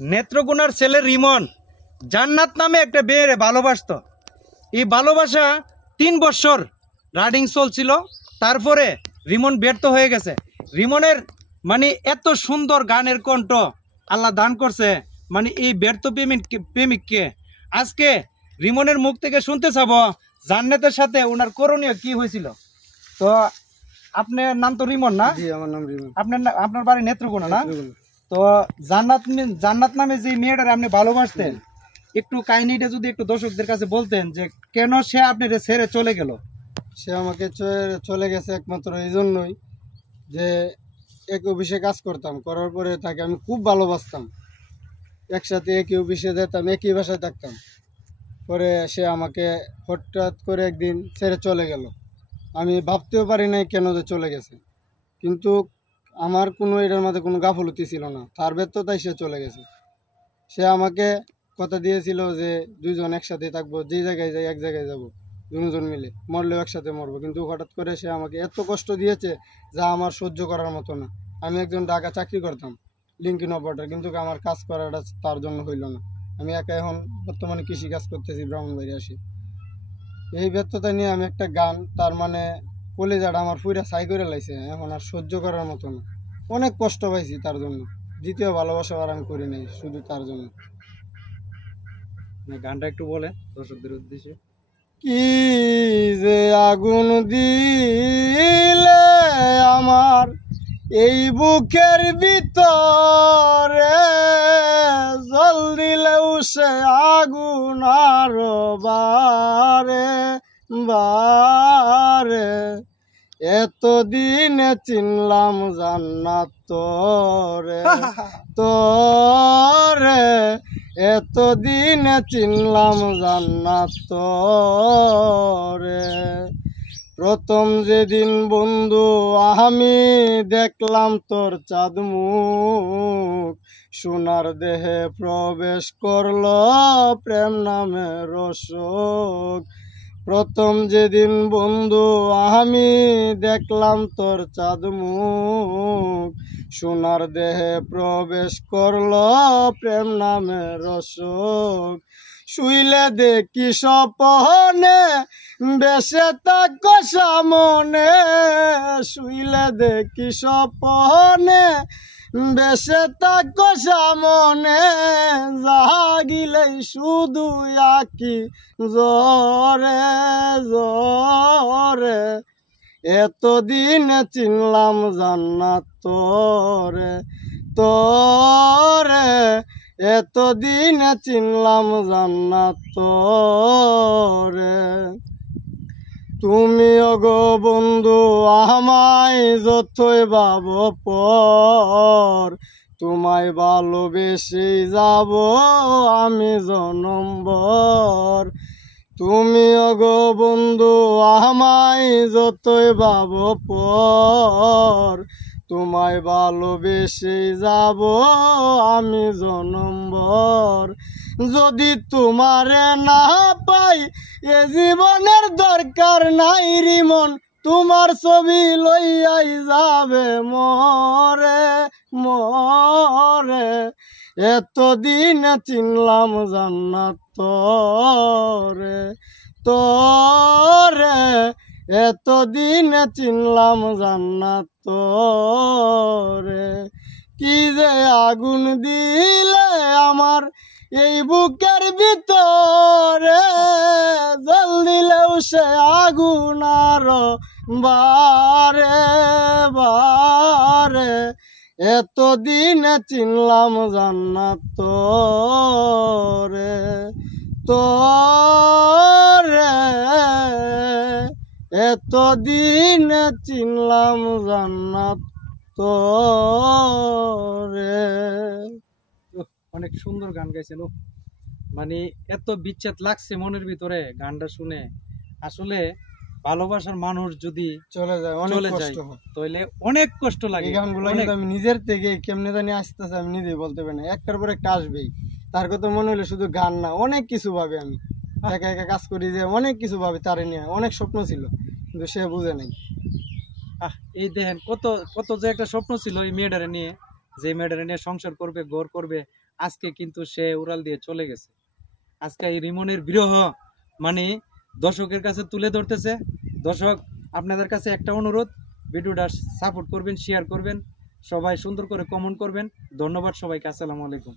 নেত্রকোনার ছেলে রিমন জান্নাত নামে একটা মেয়েরে ভালোবাসতো। এই ভালোবাসা 3 বছর রানিং চলছিল। তারপরে রিমন ব্যর্থ হয়ে গেছে। রিমনের মানে এত সুন্দর গানের কণ্ঠ আল্লাহ দান করছে, মানে এই ব্যর্থ প্রেমিককে আজকে রিমনের মুখ থেকে শুনতে চাবো জান্নাতের সাথে ওনার করণীয় কি হয়েছিল। তো আপনার নাম তো রিমন না? জি, আমার নাম রিমন। আপনার বাড়ি নেত্রকোনা না? তো জান্নাত নামে যে মেয়েটারে আপনি ভালোবাসতেন, একটু কাহিনীটা যদি একটু দর্শকদের কাছে বলতেন যে কেন সে আপনার ছেড়ে চলে গেল। সে আমাকে চলে গেছে একমাত্র এই জন্যই যে এক অফিসে কাজ করতাম, করার পরে তাকে আমি খুব ভালোবাসতাম, একসাথে একই অফিসে যেতাম, একই বাসায় থাকতাম। পরে সে আমাকে হঠাৎ করে একদিন ছেড়ে চলে গেল। আমি ভাবতেও পারি নাই কেন যে চলে গেছে, কিন্তু আমার কোনো এটার মধ্যে কোনো গাফলতি ছিল না, তার ব্যর্থতাই সে চলে গেছে। সে আমাকে কথা দিয়েছিল যে দুইজন একসাথে থাকবো, যে জায়গায় যাই এক জায়গায় যাব, দুজন মিলে মরলেও একসাথে মরবো। কিন্তু হঠাৎ করে সে আমাকে এত কষ্ট দিয়েছে যা আমার সহ্য করার মতো না। আমি একজন ঢাকা চাকরি করতাম, লিঙ্কিন অপারেটর, কিন্তু আমার কাজ করাটা তার জন্য হইল না। আমি একা এখন বর্তমানে কৃষি কাজ করতেছি ব্রাহ্মণবাড়ি আসি। এই ব্যর্থতা নিয়ে আমি একটা গান, তার মানে কলেজাটা আমার পুরা ছাই করে লাইছে, এখন আর সহ্য করার মতো না। অনেক কষ্ট পাইছি তার জন্য। দ্বিতীয় ভালোবাসা আর আমি করি নাই শুধু তার জন্য। গানটা একটু বলেন দর্শকদের উদ্দেশ্যে। কি যে আগুন দিলে আমার এই বুকের ভিতরে, জল দিলেও সে আগুন আরো বারে বারে। এতদিনে চিনলাম জান্নাত তোরে তোরে, এতদিনে চিনলাম জান্নাত তোরে। প্রথম যেদিন বন্ধু আমি দেখলাম তোর চাঁদ মুখ, সোনার দেহে প্রবেশ করলো প্রেম নামে রসক। প্রথম যেদিন বন্ধু আমি দেখলাম তোর চাঁদ মুখ, সোনার দেহে প্রবেশ করলো প্রেম নামে রসক। শুইলে দেখি স্বপনে বেশে থাকো সামনে, শুইলে দেখি স্বপনে বেশে থাকো সামনে, জাগিলেই শুধু আঁকি জরে জরে। এতদিনে চিনলাম জান্নাত তোরে তোরে, এতদিনে চিনলাম জান্নাত তোরে। তুমি ওগো বন্ধু আমায় যতই ভাবো পর, তোমায় ভালোবেসে যাব আমি জনমভর। তুমি ওগো বন্ধু আমায় যতই ভাবো পর, তোমায় ভালোবেসে যাব আমি জনমভর। যদি তোমারে না পাই এ জীবনের দরকার নাই রিমন, তোমার ছবি লইয়াই যাবে মরে মরে। এতদিন চিনলাম জান্নাত তোরে তোরে, এতদিন চিনলাম জান্নাত তোরে। কি যে আগুন দিলে আমার এই বুকের ভিতরে, জল দিলেও সে আগুন আরো বারে বারে। এতদিনে চিনলাম জান্নাত তোরে তোরে, এতদিনে চিনলাম জান্নাত তোরে। অনেক সুন্দর গান গাইছেন। মানে এত বিচ্ছেদ লাগছে মনের ভিতরে গানটা শুনে। আসলে ভালোবাসার মানুষ যদি চলে যায় অনেক কষ্ট হয়, তাহলে অনেক কষ্ট লাগে। এই গানগুলো কিন্তু আমি নিজের থেকে কেমনে জানি আসতেছে, আমি নিজেই বলতে পারি না। একটার পর একটা আসবেই। তার কথা মনে হলে শুধু গান না, অনেক কিছু ভাবে। আমি একা একা কাজ করি যে অনেক কিছু ভাবে তারে নিয়ে, অনেক স্বপ্ন ছিল কিন্তু সে বুঝে নাই। এই দেখেন কত কত যে একটা স্বপ্ন ছিল এই মেয়েটারে নিয়ে, যে মেয়েটা নিয়ে সংসার করবে, ঘর করবে, আজকে কিন্তু সে উড়াল দিয়ে চলে গেছে। আজকে এই রিমনের বিরহ মানে দর্শকের কাছে তুলে ধরতেছে। দর্শক, আপনাদের কাছে একটা অনুরোধ, ভিডিওটা সাপোর্ট করবেন, শেয়ার করবেন, সবাই সুন্দর করে কমেন্ট করবেন। ধন্যবাদ সবাইকে, আসসালামু আলাইকুম।